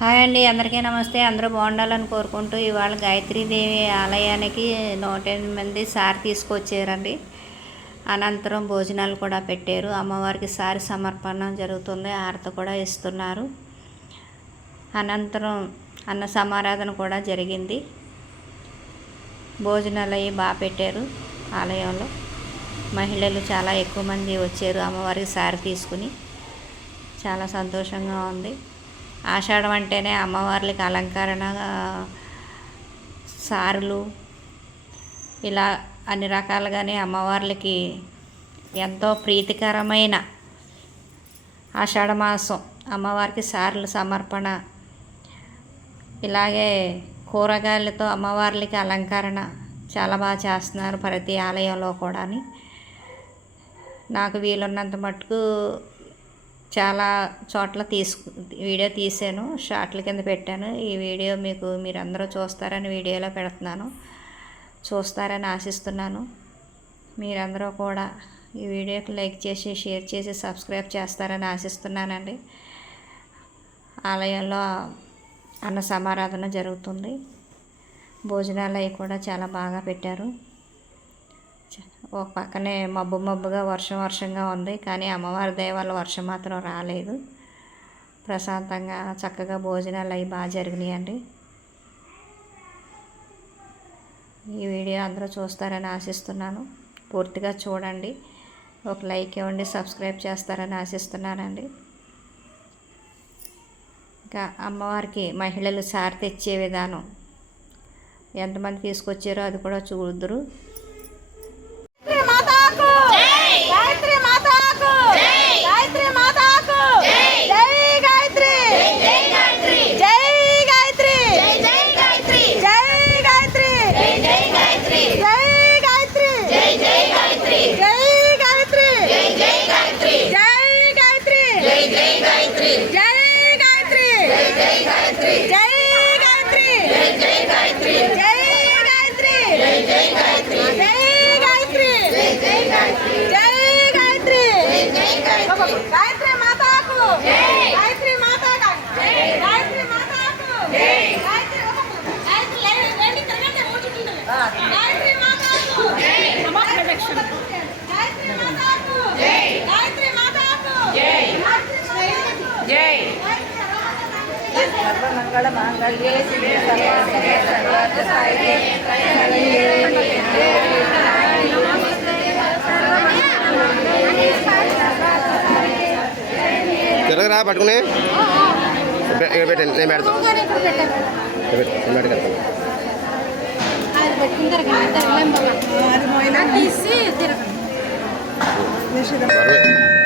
Hi అండి అందరికీ నమస్తే. అందరూ బాగుండాలని కోరుకుంటూ ఇవాళ గాయత్రీదేవి ఆలయానికి నూట ఎనిమిది మంది సారి తీసుకొచ్చారండి. అనంతరం భోజనాలు కూడా పెట్టారు. అమ్మవారికి సారి సమర్పణ జరుగుతుంది. హారతి కూడా ఇస్తున్నారు. అనంతరం అన్న సమారాధన కూడా జరిగింది. భోజనాలు అవి బాగా పెట్టారు ఆలయంలో. మహిళలు చాలా ఎక్కువ మంది వచ్చారు అమ్మవారికి సారి తీసుకుని. చాలా సంతోషంగా ఉంది. ఆషాఢం అంటేనే అమ్మవార్లకి అలంకరణ సారులు ఇలా అన్ని రకాలుగానే అమ్మవార్లకి ఎంతో ప్రీతికరమైన ఆషాఢ మాసం అమ్మవారికి సారులు సమర్పణ. ఇలాగే కూరగాయలతో అమ్మవార్లకి అలంకరణ చాలా బాగా చేస్తున్నారు ప్రతి ఆలయంలో కూడా నాకు వీలున్నంత మటుకు చాలా చోట్ల తీసుకు వీడియో తీసాను షార్ట్ల కింద పెట్టాను. ఈ వీడియో మీకు మీరందరూ చూస్తారని వీడియోలో పెడుతున్నాను. చూస్తారని ఆశిస్తున్నాను. మీరందరూ కూడా ఈ వీడియోకి లైక్ చేసి షేర్ చేసి సబ్స్క్రైబ్ చేస్తారని ఆశిస్తున్నానండి. ఆలయంలో అన్న సమారాధన జరుగుతుంది. భోజనాలు అవి కూడా చాలా బాగా పెట్టారు. ఒక పక్కనే మబ్బు మబ్బుగా వర్షం వర్షంగా ఉంది. కానీ అమ్మవారి దయ వల్ల వర్షం మాత్రం రాలేదు. ప్రశాంతంగా చక్కగా భోజనాలు అవి బాగా జరిగినాయండి. ఈ వీడియో అందరూ చూస్తారని ఆశిస్తున్నాను. పూర్తిగా చూడండి. ఒక లైక్ ఇవ్వండి సబ్స్క్రైబ్ చేస్తారని ఆశిస్తున్నానండి. ఇంకా అమ్మవారికి మహిళలు సారి తెచ్చే విధానం. ఎంతమంది తీసుకొచ్చారో అది కూడా చూద్దరు. గాయత్రి మాతాకు. జై. గాయత్రి మాతాకు. జై. గాయత్రి మాతాకు. జై. గాయత్రి గాయత్రి లేండి తిరగండి ఊచుకుంటుంది గాయత్రి మాతాకు. గాయత్రి మాతాకు. జై. గాయత్రి మాతాకు. జై. జై. సర్వమంగళ మాంగళ్యే శివే సర్వార్థే సర్వార్థ పట్టుకుని పెట్టండి నేను పెడతాను నేను